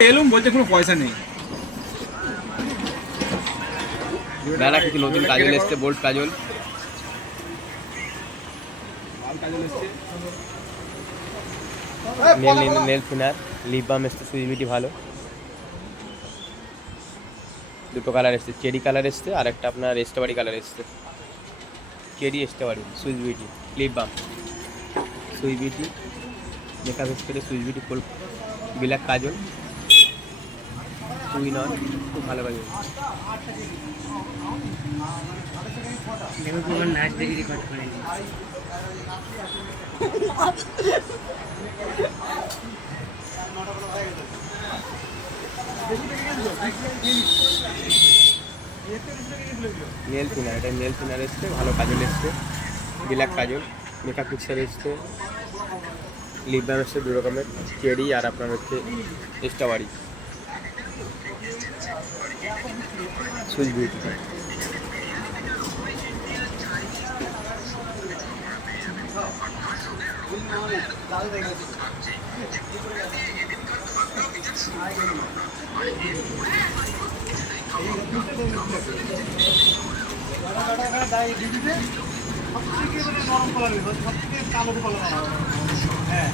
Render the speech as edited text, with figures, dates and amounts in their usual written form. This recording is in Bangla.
এলুম বলছে কোনো পয়সা নেই। মেলা কিছু নতুন কাজল এসছে, বোল্ড কাজল। নেল থিনার, লিপ বাম এসছে, সুইচ বিউটি ভালো। দুটো কালার এসছে, চেরি কালার এসছে আর একটা আপনার স্ট্রবেরি কালার এসছে। Cherry strawberry, Swiss beauty, lip balm, Swiss beauty, makeup spray, Swiss beauty, full black kajal, টুইন অন, খুব ভালো কাজল। নাচ দেখি রেকর্ড করে নেল থিনার, এটা নেল থিনার এসছে, ভালো কাজল এসছে, ব্ল্যাক কাজল, মেকআপ পিক্সার এসছে, লিপ বাম এসছে দু রকমের, চেরি আর আপনার হচ্ছে স্ট্রবেরি, সুইচ বিউটি। নরম কালার সবথেকে কালো কালার। হ্যাঁ